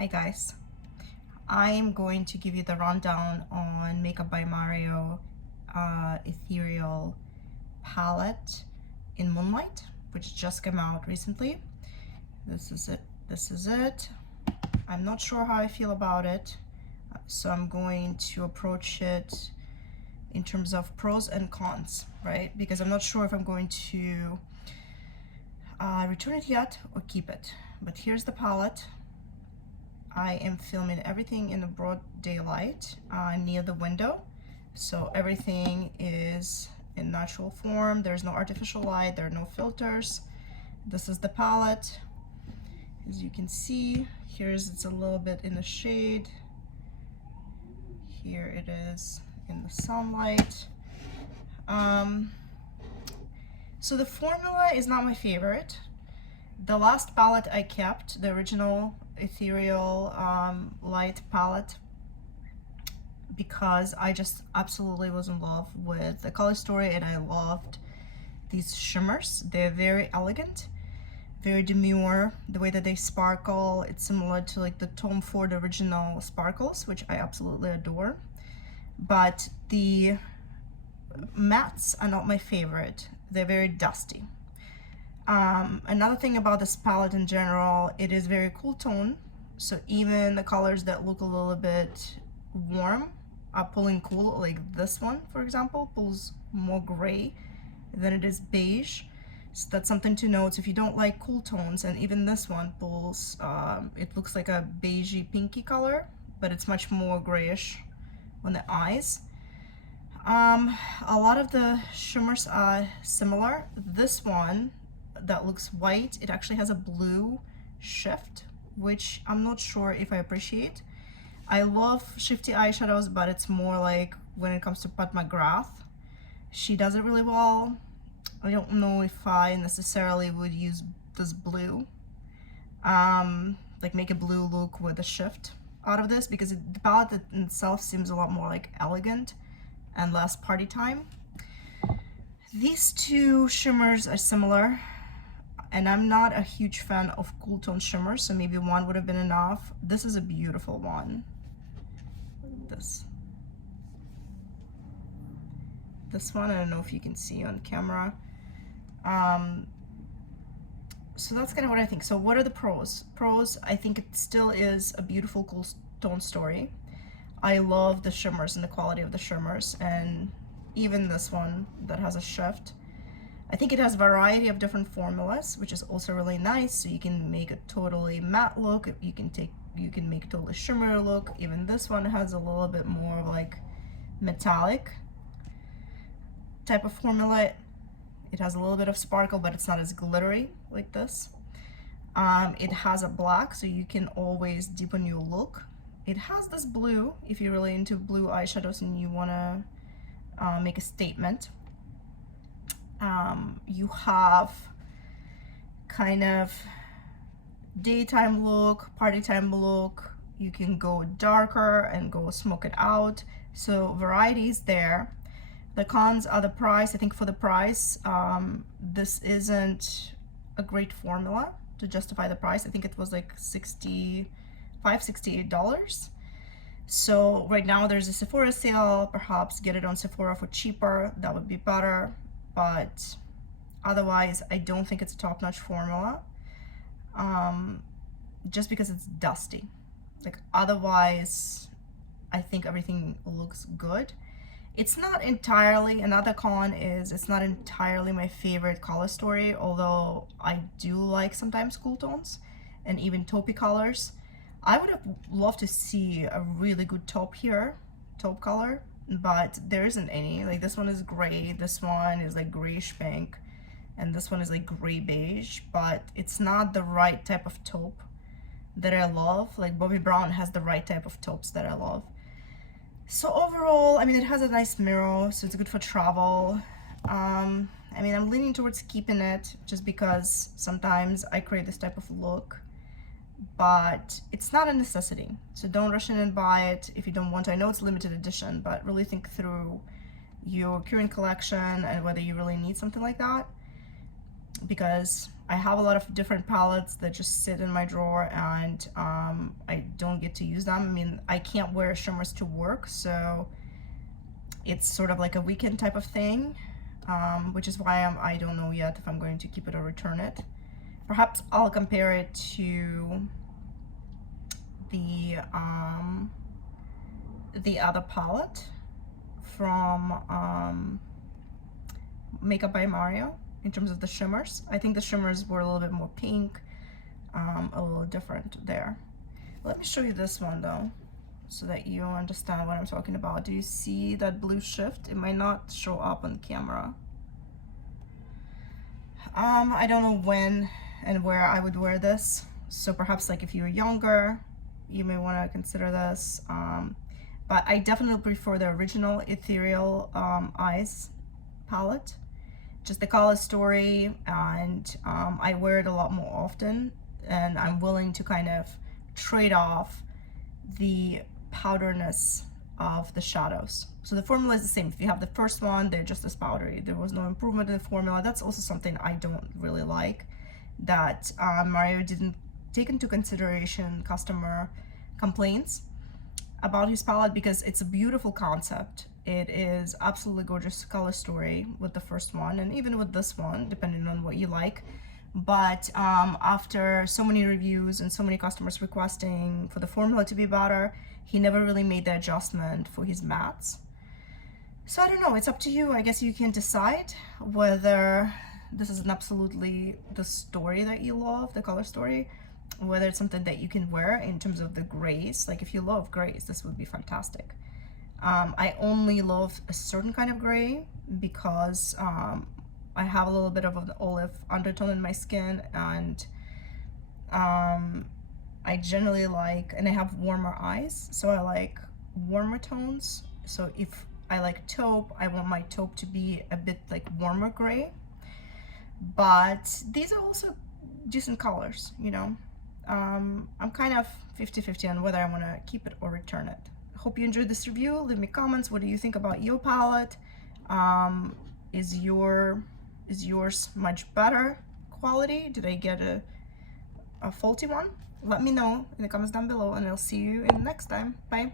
Hi guys, I am going to give you the rundown on Makeup by Mario Ethereal Palette in Moonlight, which just came out recently. This is it. This is it. I'm not sure how I feel about it, so I'm going to approach it in terms of pros and cons, right? Because I'm not sure if I'm going to return it yet or keep it. But here's the palette. I am filming everything in the broad daylight near the window, so everything is in natural form. There's no artificial light, there are no filters. This is the palette. As you can see, it's a little bit in the shade. Here it is in the sunlight. So the formula is not my favorite. The last palette I kept, the original Ethereal Light palette, because I just absolutely was in love with the color story and I loved these shimmers. They're very elegant, very demure. The way that they sparkle, it's similar to like the Tom Ford original sparkles, which I absolutely adore. But the mattes are not my favorite. They're very dusty. Another thing about this palette in general, it is very cool tone, so even the colors that look a little bit warm are pulling cool, like this one for example pulls more gray than it is beige, so that's something to note. So if you don't like cool tones, and even this one pulls, it looks like a beigey pinky color, but it's much more grayish on the eyes. A lot of the shimmers are similar. This one that looks white, it actually has a blue shift, which I'm not sure if I appreciate. I love shifty eyeshadows, but it's more like when it comes to Pat McGrath. She does it really well. I don't know if I necessarily would use this blue, like make a blue look with a shift out of this, because the palette in itself seems a lot more like elegant and less party time. These two shimmers are similar, and I'm not a huge fan of cool tone shimmers, so maybe one would have been enough. This is a beautiful one. This one, I don't know if you can see on camera. So that's kind of what I think. So what are the pros? I think it still is a beautiful cool tone story. I love the shimmers and the quality of the shimmers, and even this one that has a shift. I think it has variety of different formulas, which is also really nice. So you can make a totally matte look, you can make a totally shimmer look. Even this one has a little bit more like metallic type of formula. It has a little bit of sparkle, but it's not as glittery like this. It has a black, so you can always deepen your look. It has this blue, if you're really into blue eyeshadows and you want to make a statement. You have kind of daytime look, party time look. You can go darker and go smoke it out. So variety is there. The cons are the price. I think for the price, this isn't a great formula to justify the price. I think it was like $68. So right now there's a Sephora sale. Perhaps get it on Sephora for cheaper. That would be better. But otherwise, I don't think it's a top-notch formula, just because it's dusty. Like otherwise, I think everything looks good. It's not entirely, another con is it's not entirely my favorite color story, although I do like sometimes cool tones and even taupey colors. I would have loved to see a really good taupe here, taupe color, but there isn't any. Like this one is gray, this one is like grayish pink, and this one is like gray beige, but it's not the right type of taupe that I love. Like Bobbi Brown has the right type of taupes that I love. So overall, I mean, it has a nice mirror, so it's good for travel. I mean, I'm leaning towards keeping it just because sometimes I create this type of look, but it's not a necessity. So don't rush in and buy it if you don't want to. I know it's limited edition, but really think through your current collection and whether you really need something like that. because I have a lot of different palettes that just sit in my drawer, and I don't get to use them. I mean, I can't wear shimmers to work, so it's sort of like a weekend type of thing, which is why I don't know yet if I'm going to keep it or return it. Perhaps I'll compare it to the other palette from Makeup by Mario in terms of the shimmers. I think the shimmers were a little bit more pink, a little different there. Let me show you this one though, so that you understand what I'm talking about. Do you see that blue shift? It might not show up on camera. I don't know when and where I would wear this, so perhaps like if you're younger, you may want to consider this, but I definitely prefer the original Ethereal Eyes palette. Just the color story, and I wear it a lot more often, and I'm willing to kind of trade off the powderness of the shadows. So the formula is the same. If you have the first one, they're just as powdery. There was no improvement in the formula. That's also something I don't really like, that Mario didn't take into consideration customer complaints about his palette, because it's a beautiful concept. It is absolutely gorgeous color story with the first one, and even with this one, depending on what you like. But after so many reviews and so many customers requesting for the formula to be better, he never really made the adjustment for his mattes. So I don't know, it's up to you. I guess you can decide whether this is absolutely the story that you love, the color story, whether it's something that you can wear in terms of the grays. Like if you love grays, this would be fantastic. I only love a certain kind of gray because I have a little bit of an olive undertone in my skin, and I generally like, and I have warmer eyes, so I like warmer tones. So if I like taupe, I want my taupe to be a bit like warmer gray, but these are also decent colors, you know. I'm kind of 50-50 on whether I want to keep it or return it. Hope you enjoyed this review. Leave me comments. What do you think about your palette? Is yours much better quality? Did I get a faulty one? Let me know in the comments down below, and I'll see you in the next time. Bye.